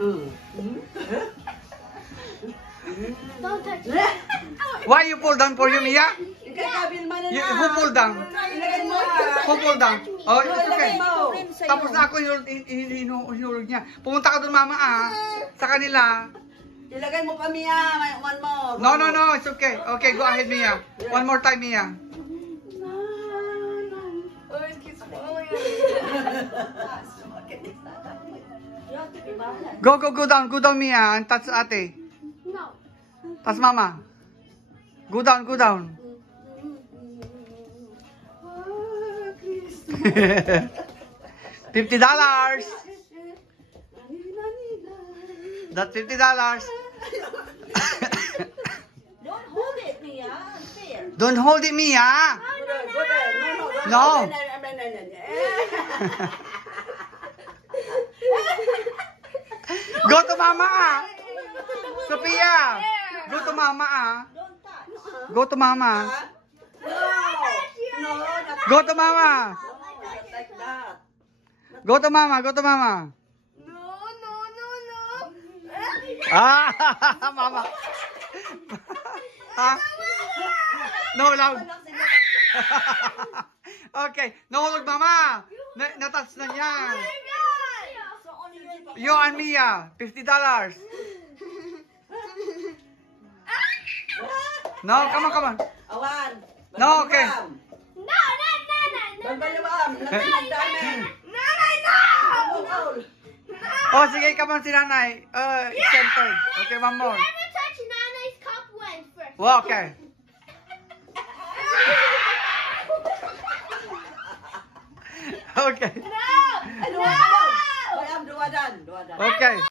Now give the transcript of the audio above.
Don't touch it. Why you pull down for you, Mia? Who pull down? Who pull down? Oh, it's okay. Tapos na ako hinulog niya. Pumunta ka doon, mama, sa kanila. Ilagay mo pa, Mia. One more. No, it's okay. Okay, go ahead, Mia. One more time, Mia. Oh, it keeps falling. Go down, Mia, and touch ate. No. Touch mama. Go down. $50. That's $50. Don't hold it, Mia. Unfair. Don't hold it, Mia. No. Go to mama, Sophia. Go to mama, Don't touch. Go to mama. No. Go to mama. Like that. Go to mama. No. Mama. No, loud. Okay, nahulog mama. Natas na niya. So only You and Mia, $50. No, come on. Awan. No, okay. No. Balbalibam. Oh, sige, come on si nanay. Center. Okay, one more. Whoever touched Nana's cup went first. Well, okay. Okay. No. Duwadan. Okay.